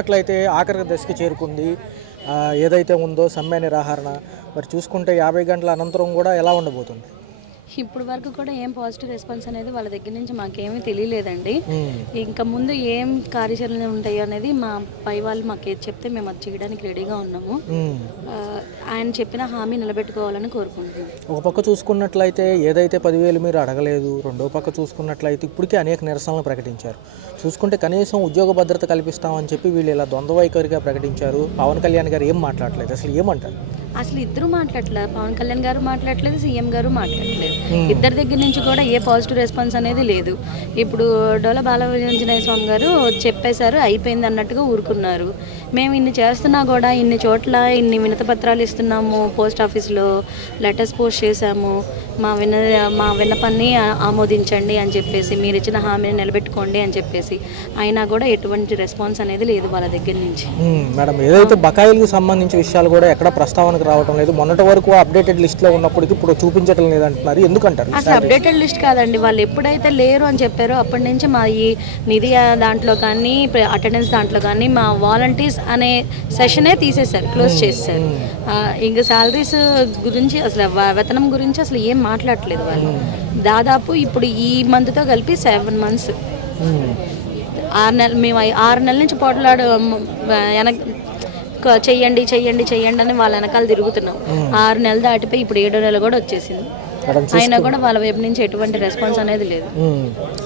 అట్లయితే ఆఖరి దశకి చేరుకుంది. ఏదైతే ఉందో సమ్మె నిరాహరణ మరి చూసుకుంటే 50 గంటల అనంతరం కూడా ఎలా ఉండబోతుంది? ఇప్పుడు వరకు కూడా ఏం పాజిటివ్ రెస్పాన్స్ అనేది వాళ్ళ దగ్గర నుంచి మాకేమీ తెలియలేదండి. ఇంకా ముందు ఏం కార్యాచరణలు ఉంటాయి అనేది మా పై వాళ్ళు మాకు ఏది చెప్తే మేము అది చేయడానికి రెడీగా ఉన్నాము. ఆయన చెప్పిన హామీ నిలబెట్టుకోవాలని కోరుకుంటున్నాం. ఒక పక్క చూసుకున్నట్లయితే ఏదైతే 10,000 మీరు అడగలేదు, రెండో పక్క చూసుకున్నట్లయితే ఇప్పటికే అనేక నిరసనలు ప్రకటించారు. చూసుకుంటే కనీసం ఉద్యోగ భద్రత కల్పిస్తామని చెప్పి వీళ్ళు ఇలా ద్వంద్వ వైఖరిగా ప్రకటించారు. పవన్ కళ్యాణ్ గారు ఏం మాట్లాడలేదు, అసలు ఏమంటారు? అసలు ఇద్దరు మాట్లాడలేదు. పవన్ కళ్యాణ్ గారు మాట్లాడలేదు, సీఎం గారు మాట్లాడలేదు. ఇద్దరి దగ్గర నుంచి కూడా ఏ పాజిటివ్ రెస్పాన్స్ అనేది లేదు. ఇప్పుడు డోల బాలవీరాంజనేయ స్వామి గారు చెప్పేశారు, అయిపోయింది అన్నట్టుగా ఊరుకున్నారు. మేము ఇన్ని చేస్తున్నా కూడా ఇన్ని చోట్ల ఇన్ని వినతి పత్రాలు ఇస్తున్నాము, పోస్ట్ ఆఫీస్లో లెటర్స్ పోస్ట్ చేశాము, మా విన్నపాన్ని ఆమోదించండి అని చెప్పేసి, మీరు ఇచ్చిన హామీని నిలబెట్టుకోండి అని చెప్పేసి, అయినా కూడా ఎటువంటి రెస్పాన్స్ అనేది లేదు వాళ్ళ దగ్గర నుంచి. మేడం, ఏదైతే బకాయిలకు సంబంధించిన విషయాలు కూడా ఎక్కడ ప్రస్తావనకు రావడం లేదు. మొన్నటి వరకు అప్డేటెడ్ లిస్ట్లో ఉన్నప్పటికీ ఇప్పుడు చూపించడం లేదంటున్నారు, ఎందుకంటారు? అసలు అప్డేటెడ్ లిస్ట్ కాదండి, వాళ్ళు ఎప్పుడైతే లేరు అని చెప్పారో అప్పటి నుంచి మా ఈ నిధి దాంట్లో కానీ అటెండెన్స్ దాంట్లో కానీ మా వాలంటీర్స్ అనే సెషనే తీసేశారు, క్లోజ్ చేసేసారు. ఇంకా శాలరీస్ గురించి అసలు వేతనం గురించి అసలు ఏం మాట్లాడలేదు వాళ్ళు. దాదాపు ఇప్పుడు ఈ మంత్తో కలిపి 7 months, 6 నెలలు మేము 6 నెలల నుంచి పోట్లాడు చెయ్యండి చెయ్యండి చెయ్యండి అని వాళ్ళ వెనకాల తిరుగుతున్నాం. 6 నెలలు దాటిపోయి ఇప్పుడు 7వ నెల కూడా వచ్చేసింది, అయినా కూడా వాళ్ళ వైపు నుంచి ఎటువంటి రెస్పాన్స్ అనేది లేదు.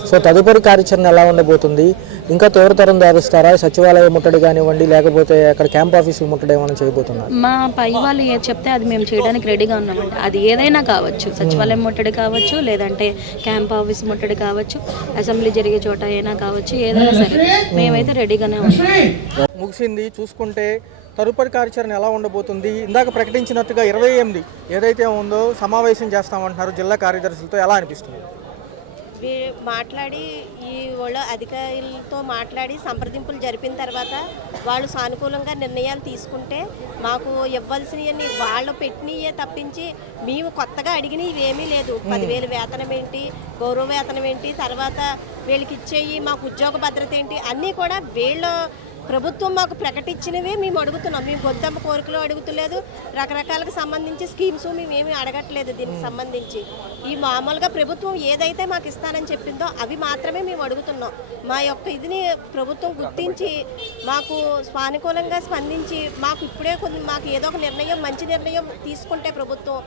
సో తదుపరి కార్యాచరణ ఎలా ఉండబోతుంది? ఇంకా తీవ్రతరం దారుస్తారా? సచివాలయ ముట్టడి కానివ్వండి, లేకపోతే అక్కడ క్యాంప్ ఆఫీసులు ముట్టడి ఏమైనా చేయబోతున్నారు? మా పై వాళ్ళు ఏది చెప్తే అది మేము చేయడానికి రెడీగా ఉన్నామండి. అది ఏదైనా కావచ్చు, సచివాలయం ముట్టడి కావచ్చు, లేదంటే క్యాంప్ ఆఫీస్ ముట్టడి కావచ్చు, అసెంబ్లీ జరిగే చోట అయినా కావచ్చు, ఏదైనా సరే మేమైతే రెడీగానే ఉన్నాం. ముగిసింది. చూసుకుంటే తదుపరి కార్యాచరణ ఎలా ఉండబోతుంది? ఇందాక ప్రకటించినట్టుగా 28 ఏదైతే ఉందో సమావేశం చేస్తామంటున్నారు జిల్లా కార్యదర్శులతో, ఎలా అనిపిస్తుంది? మాట్లాడి ఈ వాళ్ళ అధికారులతో మాట్లాడి సంప్రదింపులు జరిపిన తర్వాత వాళ్ళు సానుకూలంగా నిర్ణయాలు తీసుకుంటే మాకు ఇవ్వాల్సినవన్నీ వాళ్ళు పెట్టినయే తప్పించి మేము కొత్తగా అడిగినవి ఏమీ లేదు. 10,000 వేతనం ఏంటి, గౌరవ వేతనం ఏంటి, తర్వాత వీళ్ళకి ఇచ్చేయి మాకు ఉద్యోగ భద్రత ఏంటి, అన్నీ కూడా వీళ్ళ ప్రభుత్వం మాకు ప్రకటించినవే మేము అడుగుతున్నాం. మేము గొంతమ్మ కోరికలు అడుగుతలేదు, రకరకాలకు సంబంధించి స్కీమ్స్ మేమేమి అడగట్లేదు. దీనికి సంబంధించి ఈ మామూలుగా ప్రభుత్వం ఏదైతే మాకు ఇస్తానని చెప్పిందో అవి మాత్రమే మేము అడుగుతున్నాం. మా యొక్క ఇదిని ప్రభుత్వం గుర్తించి మాకు సానుకూలంగా స్పందించి మాకు ఇప్పుడే మాకు ఏదో ఒక నిర్ణయం, మంచి నిర్ణయం తీసుకుంటే ప్రభుత్వం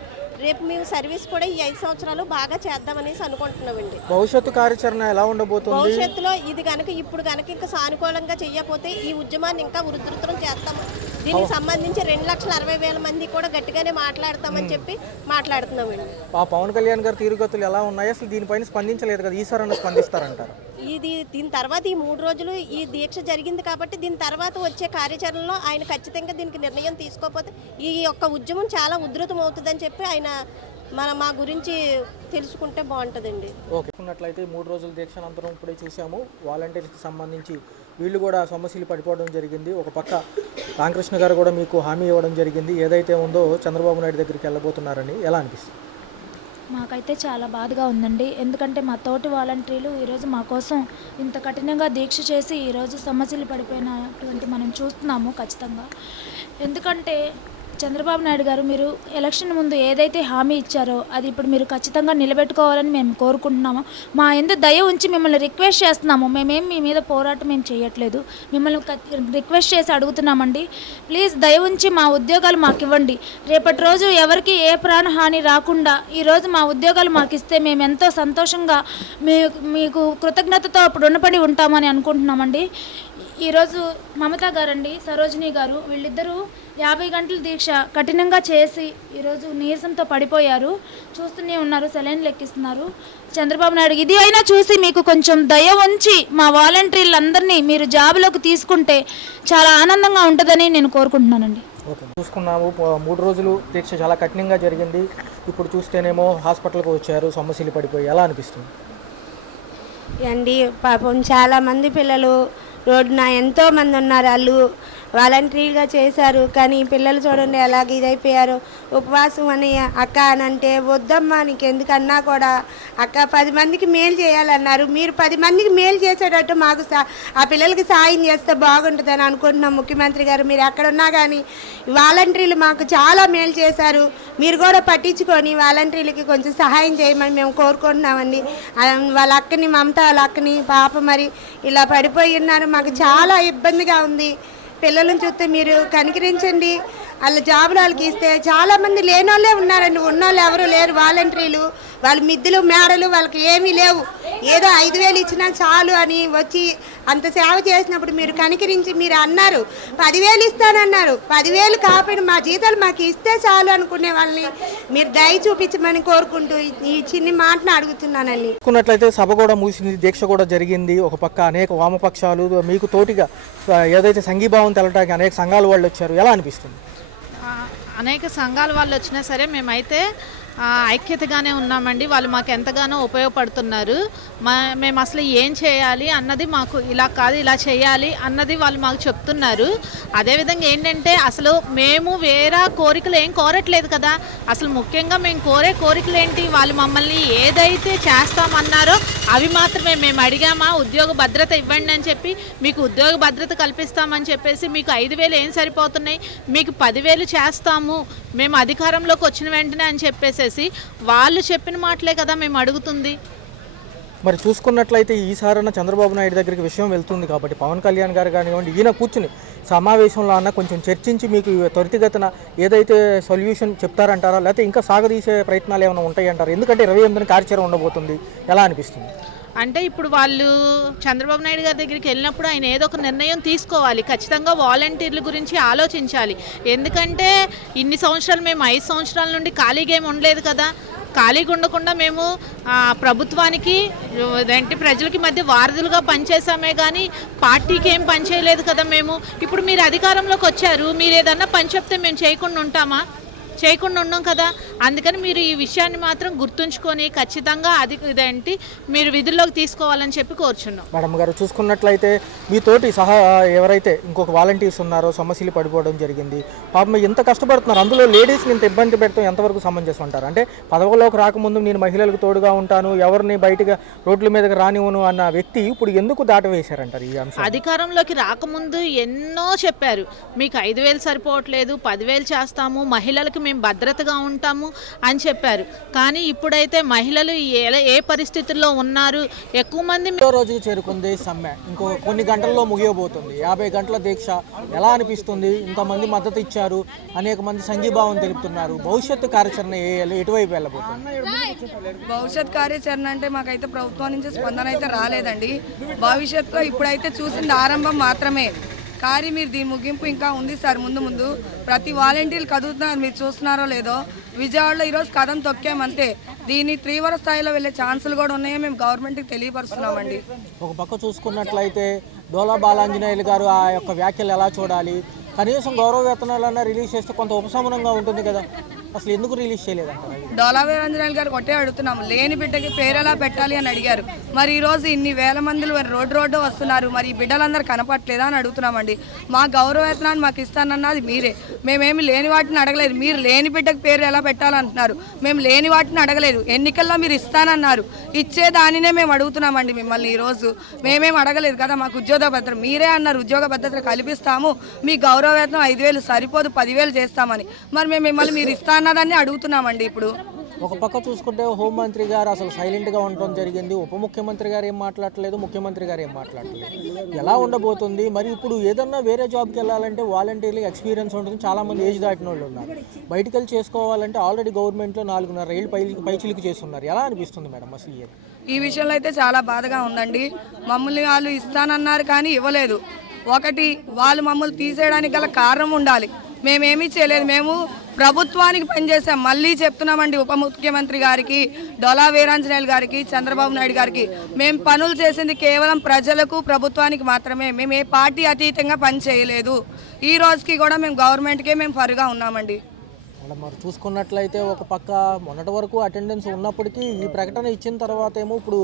రేపు మేము సర్వీస్ కూడా ఈ 5 సంవత్సరాలు బాగా చేద్దామనేసి అనుకుంటున్నామండి. భవిష్యత్తు కార్యాచరణ ఎలా ఉండబోతుంది? భవిష్యత్తులో ఇది కనుక ఇప్పుడు కనుక ఇంకా సానుకూలంగా చేయకపోతే ఈ ఉద్యమాన్ని ఇంకా ఉధృతం చేస్తాము. దీనికి సంబంధించి 2,60,000 మంది కూడా గట్టిగానే మాట్లాడతామని చెప్పి మాట్లాడుతున్నామండి. పవన్ కళ్యాణ్ గారి తీరుగతులు ఎలా ఉన్నాయి? అసలు దీనిపైన స్పందించలేదు కదా, ఈసారి స్పందిస్తారంటారు? దీని తర్వాత ఈ 3 రోజులు ఈ దీక్ష జరిగింది కాబట్టి దీని తర్వాత వచ్చే కార్యాచరణలో ఆయన ఖచ్చితంగా దీనికి నిర్ణయం తీసుకోకపోతే ఈ యొక్క ఉద్యమం చాలా ఉధృతం అవుతుందని చెప్పి ఆయన మా గురించి తెలుసుకుంటే బాగుంటుందండి. ఓకే, ఉన్నట్లయితే 3 రోజుల దీక్ష అనంతరం ఇప్పుడే చూసాము వాలంటీర్స్కి సంబంధించి వీళ్ళు కూడా సమస్యలు పడిపోవడం జరిగింది. ఒక పక్క రామకృష్ణ గారు కూడా మీకు హామీ ఇవ్వడం జరిగింది, ఏదైతే ఉందో చంద్రబాబు నాయుడు దగ్గరికి వెళ్ళబోతున్నారని. ఎలా అనిపిస్తుంది? మాకైతే చాలా బాధగా ఉందండి. ఎందుకంటే మా తోటి వాలంటీర్లు ఈరోజు మా కోసం ఇంత కఠినంగా దీక్ష చేసి ఈరోజు సమస్యలు పడిపోయినటువంటి మనం చూస్తున్నాము ఖచ్చితంగా. ఎందుకంటే చంద్రబాబు నాయుడు గారు మీరు ఎలక్షన్ ముందు ఏదైతే హామీ ఇచ్చారో అది ఇప్పుడు మీరు ఖచ్చితంగా నిలబెట్టుకోవాలని మేము కోరుకుంటున్నాము. మా ఎందు దయ ఉంచి మిమ్మల్ని రిక్వెస్ట్ చేస్తున్నాము. మేమేం మీ మీద పోరాటం ఏం చేయట్లేదు, మిమ్మల్ని రిక్వెస్ట్ చేసి అడుగుతున్నామండి. ప్లీజ్ దయ ఉంచి మా ఉద్యోగాలు మాకు ఇవ్వండి. రేపటి రోజు ఎవరికి ఏ ప్రాణహాని రాకుండా ఈరోజు మా ఉద్యోగాలు మాకు ఇస్తే మేము ఎంతో సంతోషంగా మీకు కృతజ్ఞతతో అప్పుడు రుణపడి ఉంటామని అనుకుంటున్నామండి. ఈరోజు మమతా గారండి, సరోజిని గారు, వీళ్ళిద్దరూ 50 గంటల దీక్ష కఠినంగా చేసి ఈరోజు నీరసంతో పడిపోయారు. చూస్తూనే ఉన్నారు, సెలైన్ లెక్కిస్తున్నారు. చంద్రబాబు నాయుడు ఇది అయినా చూసి మీకు కొంచెం దయ ఉంచి మా వాలంటీర్లందరినీ మీరు జాబులోకి తీసుకుంటే చాలా ఆనందంగా ఉంటుందని నేను కోరుకుంటున్నానండి. ఓకే, చూసుకున్నాము 3 రోజులు దీక్ష చాలా కఠినంగా జరిగింది. ఇప్పుడు చూస్తేనేమో హాస్పిటల్కి వచ్చారు, సమస్యలు పడిపోయి. ఎలా అనిపిస్తుంది అండి? పాపం చాలామంది పిల్లలు రోడ్డున ఎంతోమంది ఉన్నారు. వాళ్ళు వాలంటరీగా చేశారు. కానీ పిల్లలు చూడండి ఎలాగ ఇదైపోయారు. ఉపవాసం అని అక్క అని అంటే వద్దమ్మా నీకెందుకన్నా కూడా అక్క 10 మందికి మేలు చేయాలన్నారు. మీరు 10 మందికి మేలు చేసేటట్టు మాకు ఆ పిల్లలకి సాయం చేస్తే బాగుంటుందని అనుకుంటున్నాం. ముఖ్యమంత్రి గారు మీరు ఎక్కడున్నా కానీ వాలంటీర్లు మాకు చాలా మేలు చేశారు. మీరు కూడా పట్టించుకొని వాలంటీర్లకి కొంచెం సహాయం చేయమని మేము కోరుకుంటున్నామండి. వాళ్ళ అక్కని మమత వాళ్ళ అక్కని పాప మరి ఇలా పడిపోయి ఉన్నారు. మాకు చాలా ఇబ్బందిగా ఉంది. పిల్లలను చూస్తే మీరు కనికరించండి. వాళ్ళ జాబులు వాళ్ళకి ఇస్తే చాలామంది లేనోళ్ళే ఉన్నారండి, ఉన్నోళ్ళు ఎవరు లేరు. వాలంటీర్లు వాళ్ళ మిద్దెలు మేడలు వాళ్ళకి ఏమీ లేవు. ఏదో 5,000 ఇచ్చినా చాలు అని వచ్చి అంత సేవ చేసినప్పుడు మీరు కనికరించి మీరు అన్నారు 10,000 ఇస్తానన్నారు. 10,000 కాకపోయినా మా జీతాలు మాకు ఇస్తే చాలు అనుకునే వాళ్ళని మీరు దయ చూపించమని కోరుకుంటూ ఈ చిన్ని మాటను అడుగుతున్నానండి. చూసుకున్నట్లయితే సభ కూడా ముగిసింది, దీక్ష కూడా జరిగింది. ఒక పక్క అనేక వామపక్షాలు మీకు తోటిగా ఏదైతే సంఘీభావం తెలటానికి అనేక సంఘాల వాళ్ళు వచ్చారు, ఎలా అనిపిస్తుంది? అనేక సంఘాల వాళ్ళు వచ్చినా సరే మేమైతే ఐక్యతగానే ఉన్నామండి. వాళ్ళు మాకు ఎంతగానో ఉపయోగపడుతున్నారు. మేము అసలు ఏం చేయాలి అన్నది మాకు ఇలా కాదు ఇలా చేయాలి అన్నది వాళ్ళు మాకు చెప్తున్నారు. అదేవిధంగా ఏంటంటే అసలు మేము వేరే కోరికలు ఏం కోరట్లేదు కదా. అసలు ముఖ్యంగా మేము కోరే కోరికలు ఏంటి, వాళ్ళు మమ్మల్ని ఏదైతే చేస్తామన్నారో అవి మాత్రమే మేము అడిగామా. ఉద్యోగ భద్రత ఇవ్వండి అని చెప్పి మీకు ఉద్యోగ భద్రత కల్పిస్తామని చెప్పేసి మీకు 5,000 ఏం సరిపోతున్నాయి, మీకు 10,000 చేస్తాము మేము అధికారంలోకి వచ్చిన వెంటనే అని చెప్పేసి వాళ్ళు చెప్పిన మాటలే కదా మేము అడుగుతుంది. మరి చూసుకున్నట్లయితే ఈసారన్న చంద్రబాబు నాయుడు దగ్గరికి విషయం వెళ్తుంది కాబట్టి పవన్ కళ్యాణ్ గారు కానివ్వండి ఈయన కూర్చుని సమావేశంలో అన్న కొంచెం చర్చించి మీకు త్వరితగతిన ఏదైతే సొల్యూషన్ చెప్తారంటారా, లేకపోతే ఇంకా సాగదీసే ప్రయత్నాలు ఏమైనా ఉంటాయంటారా? ఎందుకంటే 28న కార్యక్రమం ఉండబోతుంది, ఎలా అనిపిస్తుంది? అంటే ఇప్పుడు వాళ్ళు చంద్రబాబు నాయుడు గారి దగ్గరికి వెళ్ళినప్పుడు ఆయన ఏదో ఒక నిర్ణయం తీసుకోవాలి. ఖచ్చితంగా వాలంటీర్ల గురించి ఆలోచించాలి. ఎందుకంటే ఇన్ని సంవత్సరాలు మేము 5 సంవత్సరాల నుండి ఖాళీగా ఏమి ఉండలేదు కదా. ఖాళీగా ఉండకుండా మేము ప్రభుత్వానికి ఏంటి ప్రజలకి మధ్య వారధులుగా పనిచేసామే కానీ పార్టీకి ఏం పనిచేయలేదు కదా మేము. ఇప్పుడు మీరు అధికారంలోకి వచ్చారు, మీరు ఏదన్నా పని చెప్తే మేము చేయకుండా ఉంటామా? చేయకుండా ఉన్నాం కదా. అందుకని మీరు ఈ విషయాన్ని మాత్రం గుర్తుంచుకొని ఖచ్చితంగా ఇదేంటి మీరు విధుల్లోకి తీసుకోవాలని చెప్పి కోరుచున్నాం. మేడం గారు చూసుకున్నట్లయితే మీతోటి సహా ఎవరైతే ఇంకొక వాలంటీర్స్ ఉన్నారో సమస్యలు పడిపోవడం జరిగింది, పాపం ఎంత కష్టపడుతున్నారు, అందులో లేడీస్ని ఇంత ఇబ్బంది పెడతాం ఎంతవరకు సమంజసం అంటారు? అంటే పదవిలోకి రాకముందు నేను మహిళలకు తోడుగా ఉంటాను, ఎవరిని బయటగా రోడ్ల మీదకి రానివ్వను అన్న వ్యక్తి ఇప్పుడు ఎందుకు దాటవేశారంటారు ఈ అంశం? అధికారంలోకి రాకముందు ఎన్నో చెప్పారు, మీకు 5,000 సరిపోవట్లేదు, 10,000 చేస్తాము, మహిళలకు మేము భద్రతగా ఉంటాము అని చెప్పారు. కానీ ఇప్పుడైతే మహిళలు ఏ పరిస్థితుల్లో ఉన్నారు, ఎక్కువ మంది రోజుకి చేరుకుంది సమ్మె, ఇంకో కొన్ని గంటల్లో ముగియబోతుంది. 50 గంటల దీక్ష ఎలా అనిపిస్తుంది? ఇంతమంది మద్దతు ఇచ్చారు, అనేక మంది సంఘీభావం తెలుపుతున్నారు. భవిష్యత్తు కార్యాచరణ ఎటువైపు వెళ్ళబోతుంది? భవిష్యత్ కార్యాచరణ అంటే మాకైతే ప్రభుత్వం నుంచి స్పందన అయితే రాలేదండి. భవిష్యత్తులో ఇప్పుడైతే చూసింది ఆరంభం మాత్రమే. కానీ మీరు దీని ముగింపు ఇంకా ఉంది సార్. ముందు ప్రతి వాలంటీర్లు కదులుతున్నారు, మీరు చూస్తున్నారో లేదో. విజయవాడలో ఈరోజు కథం తొక్కామంతే. దీన్ని తీవ్ర స్థాయిలో వెళ్ళే ఛాన్సులు కూడా ఉన్నాయో మేము గవర్నమెంట్కి తెలియపరుస్తున్నామండి. ఒక పక్క చూసుకున్నట్లయితే డోలా బాలాంజనేయులు గారు ఆ యొక్క వ్యాఖ్యలు ఎలా చూడాలి? కనీసం గౌరవ వేతనాలన్నా రిలీజ్ చేస్తే కొంత ఉపశమనంగా ఉంటుంది కదా, అసలు ఎందుకు రిలీజ్ చేయలేదంటారు? డోలా వీరాంజనేయులు గారు కొట్టే అడుగుతున్నాము, లేని బిడ్డకి పేరు ఎలా పెట్టాలి అని అడిగారు. మరి ఈరోజు ఇన్ని వేల మందిలు రోడ్డు వస్తున్నారు, మరి ఈ బిడ్డలందరూ కనపట్లేదా అని అడుగుతున్నామండి. మా గౌరవ వేతనాన్ని మాకు ఇస్తానన్నది మీరే, మేమేమి లేని వాటిని అడగలేదు. మీరు లేని బిడ్డకి పేరు ఎలా పెట్టాలంటున్నారు, మేము లేని వాటిని అడగలేదు. ఎన్నికల్లో మీరు ఇస్తానన్నారు, ఇచ్చే దానినే మేము అడుగుతున్నామండి మిమ్మల్ని. ఈరోజు మేమేం అడగలేదు కదా, మాకు ఉద్యోగ భద్రత మీరే అన్నారు, ఉద్యోగ భద్రత కల్పిస్తాము, మీ గౌరవ వేతనం 5,000 సరిపోదు 10,000 చేస్తామని. మరి మేము మిమ్మల్ని మీరు ఇస్తానన్నదాన్ని అడుగుతున్నామండి. ఇప్పుడు ఒక పక్క చూసుకుంటే హోంమంత్రి గారు అసలు సైలెంట్గా ఉండడం జరిగింది, ఉప ముఖ్యమంత్రి గారు ఏం మాట్లాడలేదు, ముఖ్యమంత్రి గారు ఏం మాట్లాడలేదు. ఎలా ఉండబోతుంది? మరి ఇప్పుడు ఏదన్నా వేరే జాబ్కి వెళ్ళాలంటే వాలంటీర్లకు ఎక్స్పీరియన్స్ ఉంటుంది, చాలామంది ఏజ్ దాటిన వాళ్ళు ఉన్నారు. బయటికి వెళ్ళి చేసుకోవాలంటే ఆల్రెడీ గవర్నమెంట్లో 4.5 ఏళ్ళు పైచిలికి చేస్తున్నారు. ఎలా అనిపిస్తుంది మేడం అసలు ఈ విషయంలో? అయితే చాలా బాధగా ఉందండి. మమ్మల్ని వాళ్ళు ఇస్తానన్నారు కానీ ఇవ్వలేదు. ఒకటి, వాళ్ళు మమ్మల్ని తీసేయడానికి గల కారణం ఉండాలి. మేమేమీ చేయలేదు, మేము ప్రభుత్వానికి పనిచేసాం. మళ్ళీ చెప్తున్నామండి ఉప ముఖ్యమంత్రి గారికి, డోలా వీరాంజనేయులు గారికి, చంద్రబాబు నాయుడు గారికి, మేము పనులు చేసింది కేవలం ప్రజలకు ప్రభుత్వానికి మాత్రమే. మేము ఏ పార్టీ అతీతంగా పని చేయలేదు. ఈ రోజుకి కూడా మేము గవర్నమెంట్కే మేము ఫరుగా ఉన్నామండి. అంటే మరి చూసుకున్నట్లయితే ఒక పక్క మొన్నటి వరకు అటెండెన్స్ ఉన్నప్పటికీ ఈ ప్రకటన ఇచ్చిన తర్వాత ఏమో ఇప్పుడు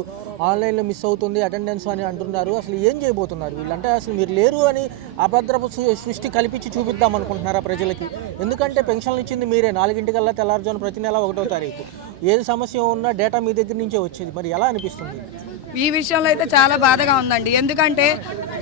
ఆన్లైన్లో మిస్ అవుతుంది అటెండెన్స్ అని అంటున్నారు. అసలు ఏం చేయబోతున్నారు వీళ్ళంటే? అసలు మీరు లేరు అని అభద్రపు సృష్టి కల్పించి చూపిద్దాం అనుకుంటున్నారా ప్రజలకి? ఎందుకంటే పెన్షన్లు ఇచ్చింది మీరే, 4 తెల్లారుజామున ప్రతి నెల 1వ తారీఖు. ఏది సమస్య ఉన్నా డేటా మీ దగ్గర నుంచే వచ్చేది. మరి ఎలా అనిపిస్తుంది? ఈ విషయంలో అయితే చాలా బాధగా ఉందండి. ఎందుకంటే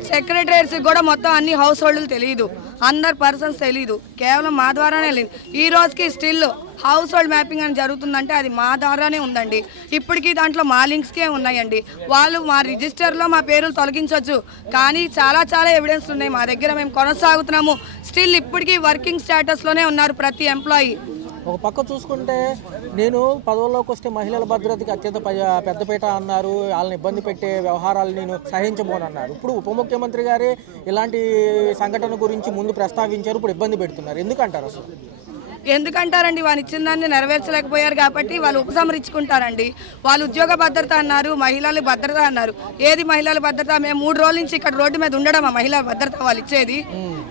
సెక్రటరీస్కి కూడా మొత్తం అన్ని హౌస్ హోల్డ్లు తెలియదు, అందరు పర్సన్స్ తెలియదు, కేవలం మా ద్వారానే లేదు. ఈ రోజుకి స్టిల్ హౌస్ హోల్డ్ మ్యాపింగ్ అని జరుగుతుందంటే అది మా ద్వారానే ఉందండి. ఇప్పటికీ దాంట్లో మా లింక్స్కే ఉన్నాయండి. వాళ్ళు మా రిజిస్టర్లో మా పేర్లు తొలగించవచ్చు, కానీ చాలా ఎవిడెన్స్ ఉన్నాయి మా దగ్గర. మేము కొనసాగుతున్నాము. స్టిల్ ఇప్పటికీ వర్కింగ్ స్టేటస్లోనే ఉన్నారు ప్రతి ఎంప్లాయీ. ఒక పక్క చూసుకుంటే నేను పదవుల్లోకి వస్తే మహిళల భద్రతకి అత్యంత పెద్దపీట అన్నారు. వాళ్ళని ఇబ్బంది పెట్టే వ్యవహారాలు నేను సహించబోనన్నారు. ఇప్పుడు ఉప ముఖ్యమంత్రి గారే ఇలాంటి సంఘటన గురించి ముందు ప్రస్తావించారు. ఇప్పుడు ఇబ్బంది పెడుతున్నారు. ఎందుకంటారు అసలు? ఎందుకంటారండి? వాళ్ళు ఇచ్చిన దాన్ని నెరవేర్చలేకపోయారు కాబట్టి వాళ్ళు ఉపసంహరించుకుంటారండి. వాళ్ళు ఉద్యోగ భద్రత అన్నారు, మహిళల భద్రత అన్నారు. ఏది మహిళల భద్రత? మేము 3 రోజుల నుంచి ఇక్కడ రోడ్డు మీద ఉండడం మహిళల భద్రత వాళ్ళు ఇచ్చేది.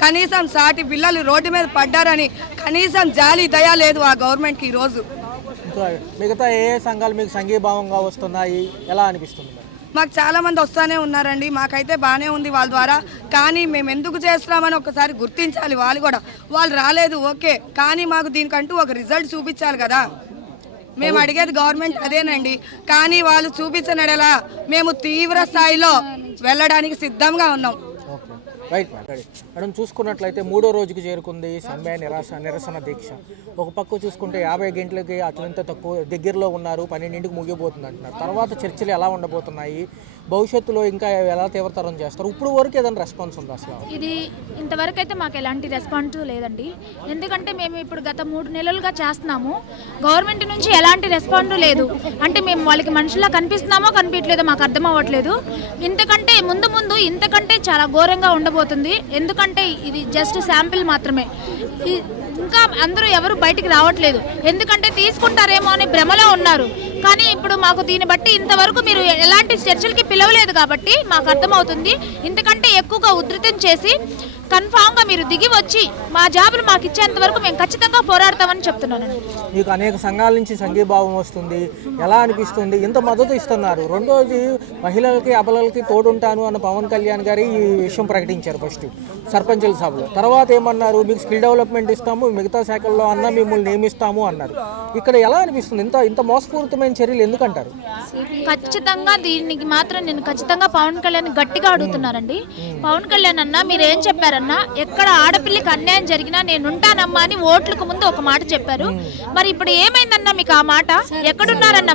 కనీసం సాటి పిల్లలు రోడ్డు మీద పడ్డారని కనీసం జాలి దయ లేదు ఆ గవర్నమెంట్కి ఈరోజు. ఇంకా మిగతా ఏ సంఘాలు మీకు సంఘీభావంగా వస్తున్నాయి? ఎలా అనిపిస్తుంది? మాకు చాలా మంది వస్తూనే ఉన్నారండి. మాకైతే బాగానే ఉంది వాళ్ళ ద్వారా. కానీ మేము ఎందుకు చేస్తున్నామని ఒకసారి గుర్తించాలి వాళ్ళు కూడా. వాళ్ళు రాలేదు ఓకే, కానీ మాకు దీనికంటూ ఒక రిజల్ట్ చూపించాలి కదా. మేము అడిగేది గవర్నమెంట్ అదేనండి. కానీ వాళ్ళు చూపించనడలా మేము తీవ్ర స్థాయిలో వెళ్ళడానికి సిద్ధంగా ఉన్నాం. రైట్ మేడం, చూసుకున్నట్లయితే 3వ రోజుకి చేరుకుంది సమ్మె నిరసన దీక్ష. ఒక పక్క చూసుకుంటే 50 గంటలకి అత్యంత తక్కువ దగ్గరలో ఉన్నారు, 12ంటికి ముగిపోతుంది అంటున్నారు. తర్వాత చర్చలు ఎలా ఉండబోతున్నాయి, భవిష్యత్తులో ఇంకా ఎలా తీవ్రతరం చేస్తారు? ఇప్పుడు వరకు ఏదైనా రెస్పాన్స్ ఉందా అసలు? ఇది ఇంతవరకు అయితే మాకు ఎలాంటి రెస్పాన్స్ లేదండి. ఎందుకంటే మేము ఇప్పుడు గత 3 నెలలుగా చేస్తున్నాము, గవర్నమెంట్ నుంచి ఎలాంటి రెస్పాన్స్ లేదు. అంటే మేము వాళ్ళకి మనుషులా కనిపిస్తున్నామో కనిపించలేదో మాకు అర్థం అవ్వట్లేదు. ఇంతకంటే ముందు ఇంతకంటే చాలా ఘోరంగా ఉండబోతుంది. ఎందుకంటే ఇది జస్ట్ శాంపిల్ మాత్రమే. ఇంకా అందరూ ఎవరు బయటికి రావట్లేదు, ఎందుకంటే తీసుకుంటారేమో అని భ్రమలో ఉన్నారు. కానీ ఇప్పుడు మాకు దీన్ని బట్టి ఇంతవరకు మీరు ఎలాంటి చర్చలకి పిలవలేదు కాబట్టి మాకు అర్థమవుతుంది. ఇంతకంటే ఎక్కువగా ఉధృతం చేసి కన్ఫామ్గా మీరు దిగి వచ్చి మా జాబులు మాకు ఇచ్చేంత వరకు మేము ఖచ్చితంగా పోరాడతామని చెప్తున్నాను. మీకు అనేక సంఘాల నుంచి సంఘీభావం వస్తుంది, ఎలా అనిపిస్తుంది? ఇంత మద్దతు ఇస్తున్నారు. రెండోది మహిళలకి అబలలకి తోడుంటాను అన్న పవన్ కళ్యాణ్ గారు ఈ విషయం ప్రకటించారు ఫస్ట్ సర్పంచుల సభలో. తర్వాత ఏమన్నారు? మీకు స్కిల్ డెవలప్మెంట్ ఇస్తాము, మిగతా శాఖల్లో అన్నా మిమ్మల్ని నియమిస్తాము అన్నారు. ఇక్కడ ఎలా అనిపిస్తుంది? ఇంత మోసపూరితమైన చర్యలు ఎందుకంటారు? ఖచ్చితంగా దీనికి మాత్రం నేను ఖచ్చితంగా పవన్ కళ్యాణ్ గట్టిగా అడుగుతున్నానండి. పవన్ కళ్యాణ్ అన్న మీరు ఏం చెప్పారన్నా, ఎక్కడ ఆడపిల్లకి అన్యాయం జరిగినా నేను ఉంటానమ్మా అని ఓట్లకు ముందు ఒక మాట చెప్పారు. మరి ఇప్పుడు ఏమైందన్నా మీకు ఆ మాట? ఎక్కడున్నారన్న?